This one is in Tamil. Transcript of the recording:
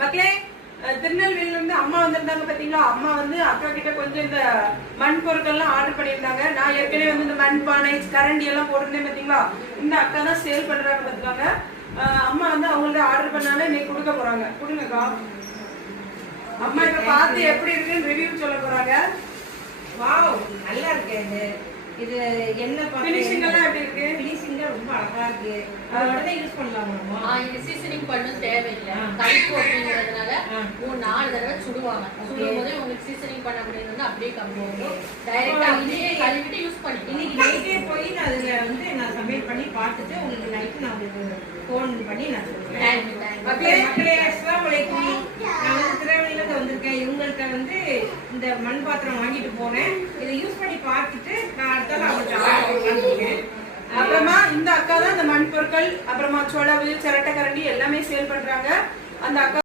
மக்களே, திருநெல்வேலியில இருந்து அம்மா வந்திருந்தாங்க பாத்தீங்களா. அம்மா வந்து அக்கா கிட்ட கொஞ்சம் இந்த மண் பொருட்கள்லாம் ஆர்டர் பண்ணியிருந்தாங்க. நான் ஏற்கனவே வந்து இந்த மண் பானை கரண்டி எல்லாம் போட்டிருந்தேன் பாத்தீங்களா. இந்த அக்கா தான் சேல் பண்றாங்க பாத்துக்காங்க. அம்மா வந்து அவங்கள்ட்ட ஆர்டர் பண்ணாலே இன்னைக்கு கொடுக்க போறாங்க. கொடுங்கக்கா. அம்மா இப்ப பார்த்து எப்படி இருக்குன்னு ரிவ்யூ சொல்ல போறாங்க. வாவ், நல்லா இருக்கு. இது என்ன ஃபினிஷிங் எல்லாம் எப்படி இருக்கு? ஃபினிஷிங் ரொம்ப அழகா இருக்கு. உடனே யூஸ் பண்ணலாமா? இது சீசனிங் பண்ணனும் தேவையில்லை. கல்ப்பு அப்படிங்கிறதுனால 3-4 தடவை சுடுவாங்க. சுடும்போது உங்களுக்கு சீசனிங் பண்ண முடியும்னா அப்படியே கம்மியாகும். டைரக்டா அப்படியே கழுவிட்டு யூஸ் பண்ணிக்கலாம். இன்னைக்கு நைட்டே போய் நான் அதுல வந்து நான் சமையல் பண்ணி பார்த்துட்டு உங்களுக்கு நைட்டு நான் உங்களுக்கு ஃபோன் பண்ணி நான் சொல்றேன். மக்களே, அஸ்ஸலாமு அலைக்கும். நான் வந்து திருநெல்வேலியில இருந்து வந்திருக்கேன். இவங்கள்ட்ட வந்து இந்த மண் பாத்திரம் வாங்கிட்டு போனேன். இதை யூஸ் பண்ணி பார்த்துட்டு நான் அடுத்தால அவங்களுக்கு ஆர்டர் பண்ணலாம்னு. அப்புறமா இந்த அக்கா தான் இந்த மண் பொருட்கள், அப்புறமா சொலவு, சிரட்டை கரண்டி எல்லாமே சேல் பண்றாங்க. அந்த அக்கா